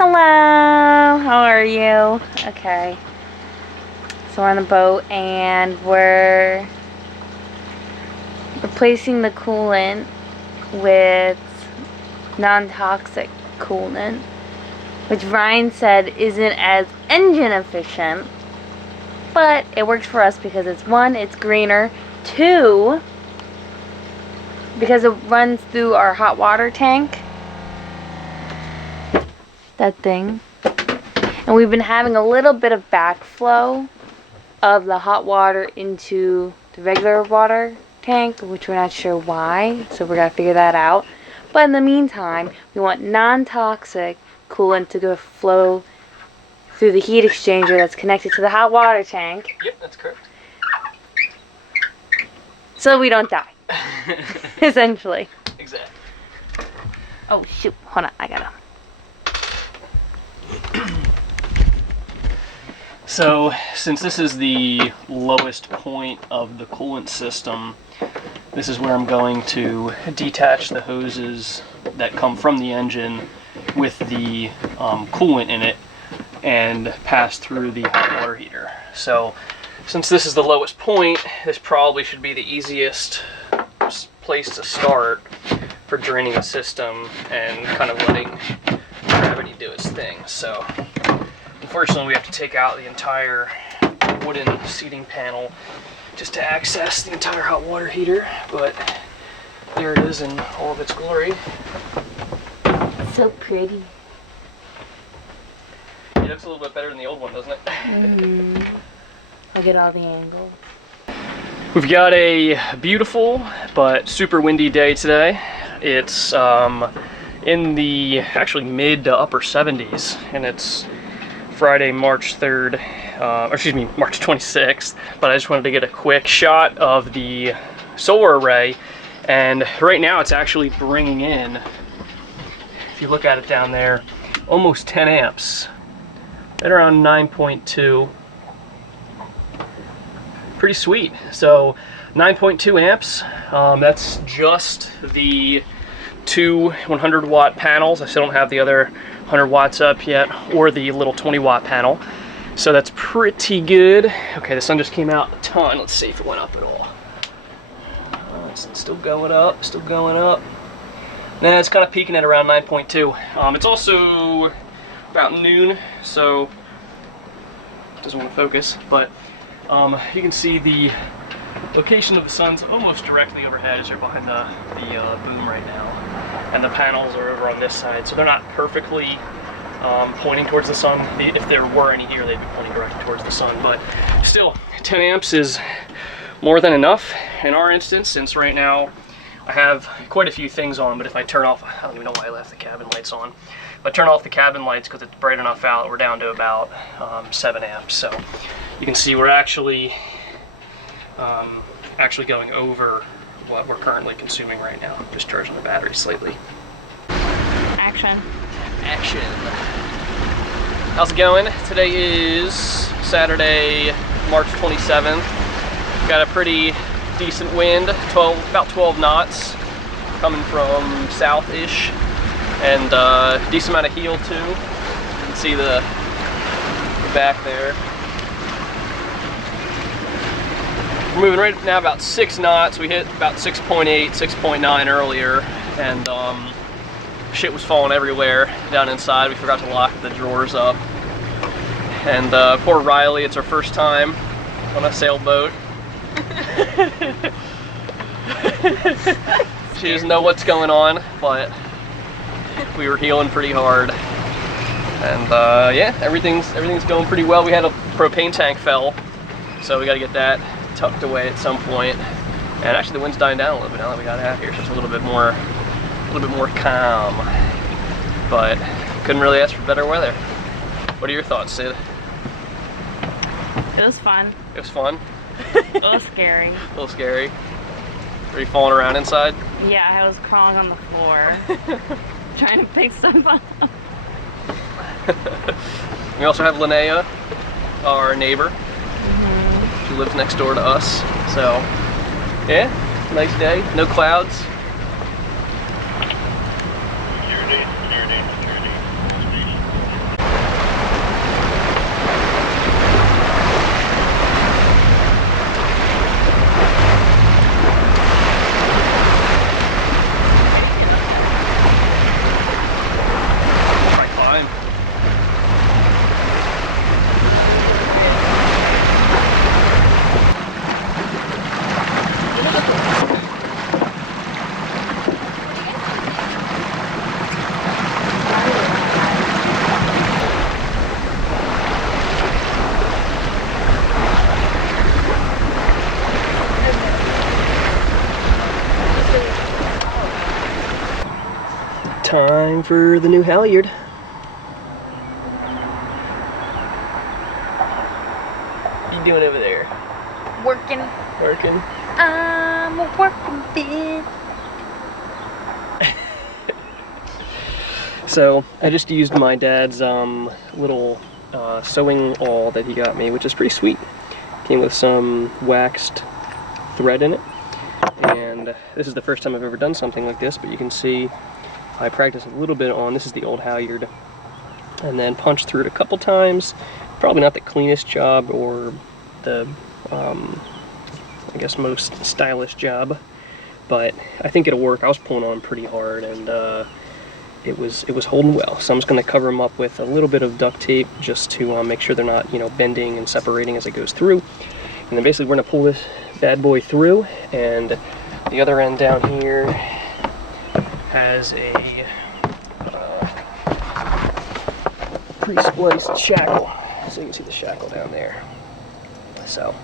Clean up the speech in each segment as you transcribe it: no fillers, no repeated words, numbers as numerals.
Hello, how are you? Okay. So we're on the boat and we're replacing the coolant with non-toxic coolant, which Ryan said isn't as engine efficient, but it works for us because it's one, it's greener, two, because it runs through our hot water tank, that thing, and we've been having a little bit of backflow of the hot water into the regular water tank, which we're not sure why, so we're gonna figure that out. But in the meantime, we want non-toxic coolant to go flow through the heat exchanger that's connected to the hot water tank. Yep, that's correct. So we don't die. Essentially. Exactly. Oh shoot, hold on, I gotta. So, since this is the lowest point of the coolant system, this is where I'm going to detach the hoses that come from the engine with the coolant in it and pass through the hot water heater. So, since this is the lowest point, this probably should be the easiest place to start for draining the system and kind of letting gravity do its thing. So, unfortunately, we have to take out the entire wooden seating panel just to access the entire hot water heater, but there it is in all of its glory. So pretty. It looks a little bit better than the old one, doesn't it? Mm-hmm. I'll get all the angles. We've got a beautiful but super windy day today. It's in the actually mid to upper 70s, and it's Friday, March 3rd, March 26th, but I just wanted to get a quick shot of the solar array, and right now it's actually bringing in, if you look at it down there, almost 10 amps, at around 9.2. Pretty sweet. So 9.2 amps, that's just the two 100 watt panels. I still don't have the other 100 watts up yet, or the little 20 watt panel. So that's pretty good. Okay, the sun just came out a ton. Let's see if it went up at all. It's still going up, still going up. Nah, it's kind of peaking at around 9.2. It's also about noon, so it doesn't want to focus, but you can see the location of the sun's almost directly overhead. It's right behind the boom right now, and the panels are over on this side, so they're not perfectly pointing towards the sun. If there were any here, they'd be pointing directly towards the sun, but still 10 amps is more than enough in our instance, since right now I have quite a few things on, but if I turn off, I don't even know why I left the cabin lights on. If I turn off the cabin lights because it's bright enough out, we're down to about 7 amps. So you can see we're actually going over what we're currently consuming right now. Just charging the battery slightly. Action. Action. How's it going? Today is Saturday, March 27th. Got a pretty decent wind, about 12 knots, coming from south-ish, and decent amount of heel too. You can see the back there. We're moving right now about 6 knots. We hit about 6.8, 6.9 earlier, and shit was falling everywhere down inside. We forgot to lock the drawers up. And poor Riley, it's her first time on a sailboat. She doesn't know what's going on, but we were healing pretty hard. And yeah, everything's going pretty well. We had a propane tank fell, so we got to get that tucked away at some point. And actually, the wind's dying down a little bit now that we got out here, so it's a little bit more calm. But couldn't really ask for better weather. What are your thoughts, Sid? It was fun. It was fun. A little scary. A little scary. Were you falling around inside? Yeah, I was crawling on the floor, trying to pick stuff up. We also have Linea, our neighbor. She lives next door to us. So, yeah, nice day. No clouds. Time for the new Halyard. What you doing over there? Working. Working? I'm a working bit. So I just used my dad's little sewing awl that he got me, which is pretty sweet. Came with some waxed thread in it, and this is the first time I've ever done something like this, but you can see I practiced a little bit on, this is the old Halyard, and then punched through it a couple times. Probably not the cleanest job or the I guess most stylish job, but I think it'll work. I was pulling on pretty hard, and it was holding well. So I'm just going to cover them up with a little bit of duct tape just to make sure they're not, you know, bending and separating as it goes through. And then basically we're going to pull this bad boy through, and the other end down here has a pre-spliced shackle. So you can see the shackle down there. So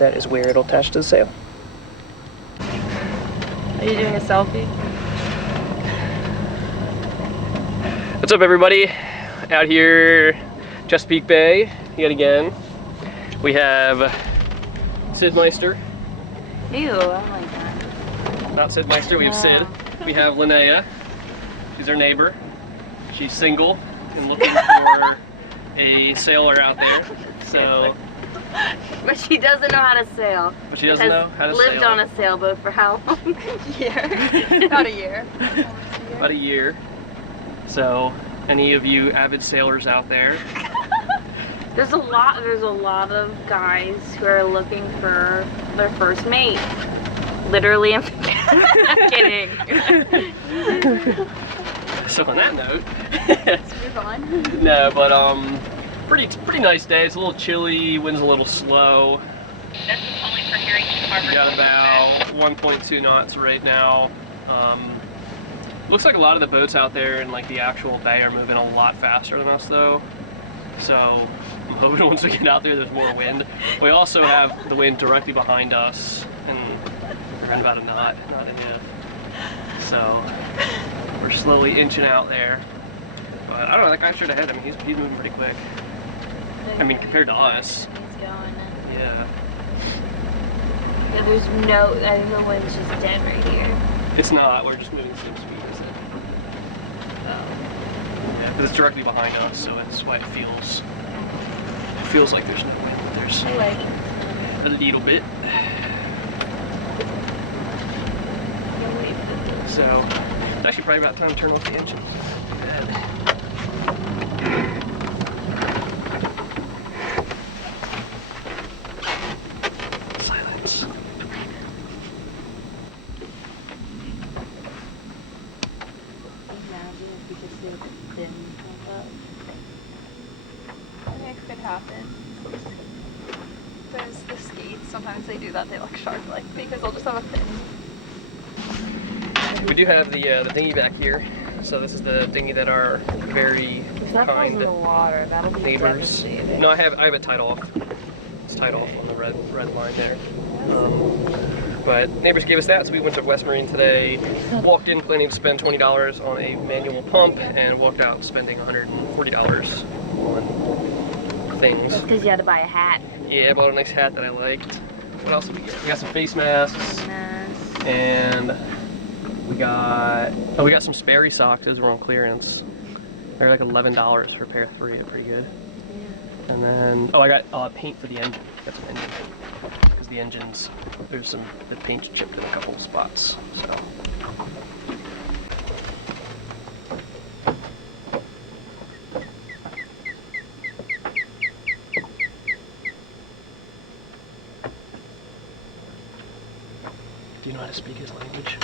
that is where it'll attach to the sail. Are you doing a selfie? What's up, everybody? Out here, Chesapeake Bay, yet again. We have Sid Meister. Ew, I don't like that. Not Sid Meister, we have Sid. We have Linea. She's our neighbor. She's single and looking for a sailor out there. So, but she doesn't know how to sail. but she doesn't know how to sail. Lived on a sailboat for how long? About a year. About a year. So, any of you avid sailors out there? There's a lot of guys who are looking for their first mate. Literally, I'm kidding. So on that note, Let's move on. no, but pretty nice day. It's a little chilly, wind's a little slow. This is only for Harrington Harbor. We got about 1.2 knots right now. Looks like a lot of the boats out there in like the actual bay are moving a lot faster than us though. So I'm hoping once we get out there there's more wind. We also have the wind directly behind us, and we're at about a knot, not an if. So we're slowly inching out there. But I don't know, that guy's straight ahead. I mean, he's moving pretty quick. I mean, compared to us. He's going. Yeah. Yeah, there's no, I think the wind's just dead right here. It's not, we're just moving the same speed as it. Yeah, because it's directly behind us, so that's why it feels like there's no wind, but there's I like a little bit. So, it's actually probably about time to turn off the engine. Silence. Imagine if we could see the fin pop up. I think it could happen. There's the skates, sometimes they do that, they look shark-like because they'll just have a fin. We do have the dinghy back here. So this is the dinghy that our very If that falls in kind the water, that'll be neighbors. devastating. No, I have it tied off. It's tied off on the red line there. But neighbors gave us that, so we went to West Marine today. Walked in planning to spend $20 on a manual pump, and walked out spending $140 on things. Because you had to buy a hat. Yeah, I bought a nice hat that I liked. What else did we get? We got some face masks, Nice. and we got some Sperry socks. Those were on clearance. They're like $11 for a pair of 3. They're pretty good. Yeah. And then I got paint for the engine. Got some engine paint because the engines, there's some the paint chipped in a couple of spots. So. Do you know how to speak his language?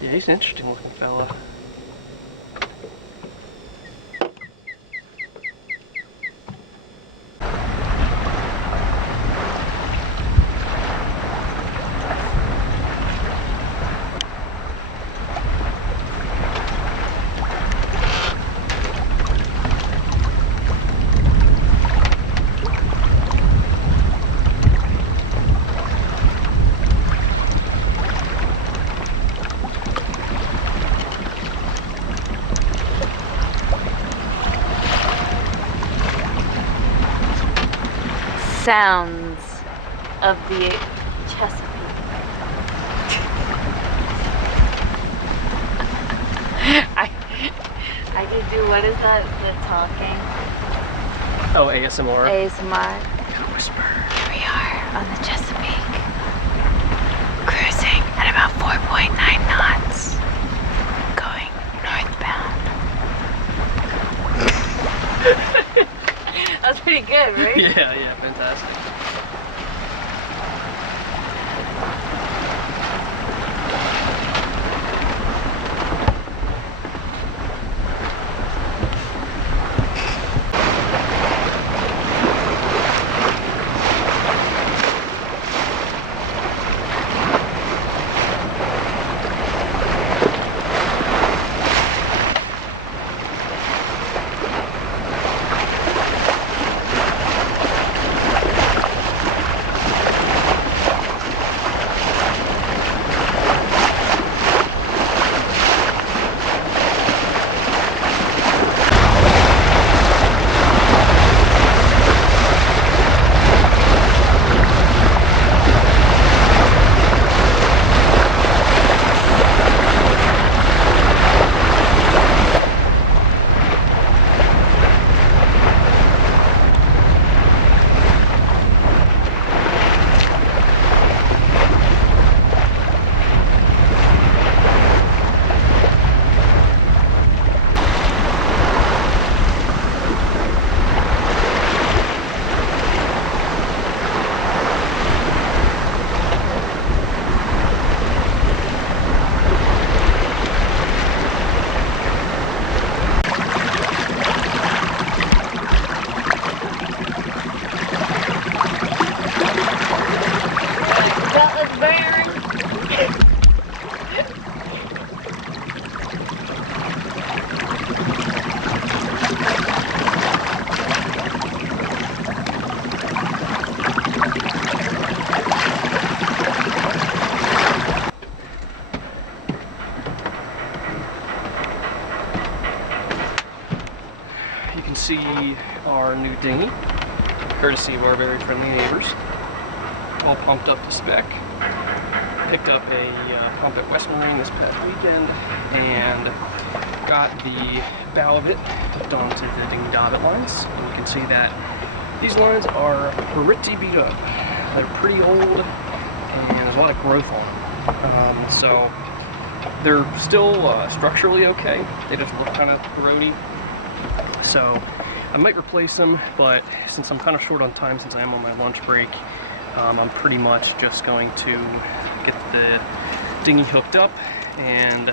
Yeah, he's an interesting looking fella. sounds of the Chesapeake. I could do, what is that? The talking? Oh, ASMR. ASMR. Whisper. Here we are on the Chesapeake. Cruising at about 4.9 knots. Going northbound. That was pretty good, right? Yeah, fantastic. You can see our new dinghy, courtesy of our very friendly neighbors. All pumped up to spec. Picked up a pump at West Marine this past weekend and got the bow of it hooked onto the dinghy davit lines. And you can see that these lines are pretty beat up. They're pretty old and there's a lot of growth on them. So they're still structurally okay. They just look kind of grody. So I might replace them, but since I'm kind of short on time since I am on my lunch break, I'm pretty much just going to get the dinghy hooked up and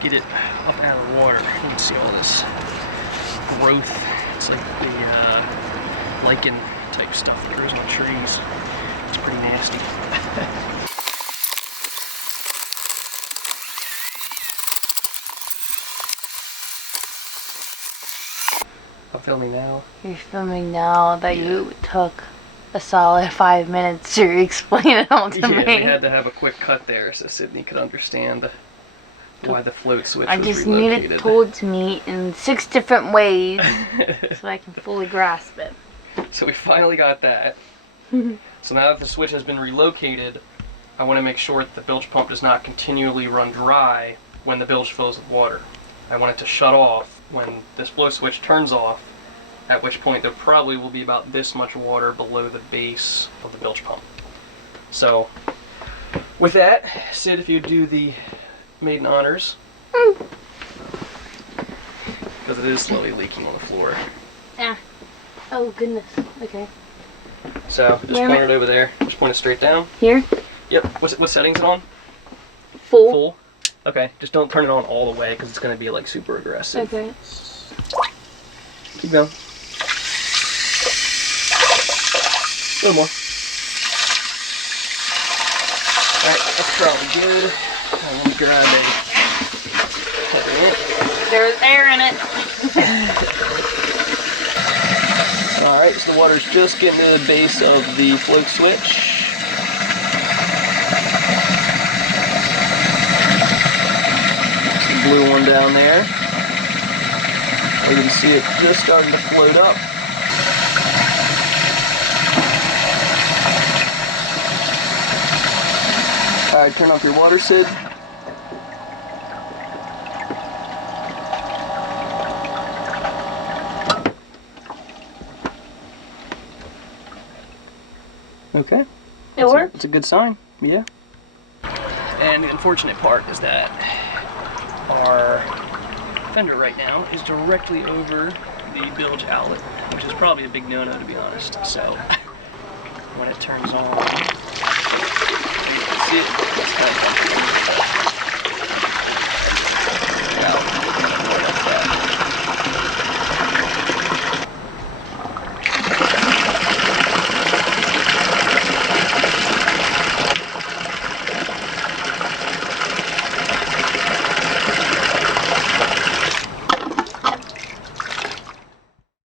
get it up out of the water. You can see all this growth. It's like the lichen type stuff that grows on trees. It's pretty nasty. I'm filming now. You're filming now that you took a solid 5 minutes to explain it all to me. Yeah, we had to have a quick cut there so Sydney could understand why the float switch was just relocated. need it told to me in 6 different ways so I can fully grasp it. So we finally got that. So now that the switch has been relocated, I want to make sure that the bilge pump does not continually run dry when the bilge fills with water. I want it to shut off when this flow switch turns off, at which point there probably will be about this much water below the base of the bilge pump. So with that, Sid, if you do the maiden honors, because it is slowly leaking on the floor. Ah. Oh goodness. Okay. So just point it over there. Just point it straight down. Here? Yep. What setting is it on? Full. Full. Okay. Just don't turn it on all the way because it's going to be like super aggressive. Okay. Keep going. A little more. Alright, that's probably good. Let me grab a... There's air in it. Alright, so the water's just getting to the base of the float switch. It's the blue one down there. You can see it just starting to float up. Alright, turn off your water, Sid. Okay. It worked? It's a good sign, yeah. And the unfortunate part is that our fender right now is directly over the bilge outlet, which is probably a big no-no, to be honest. So when it turns on, you can see it. It's kind of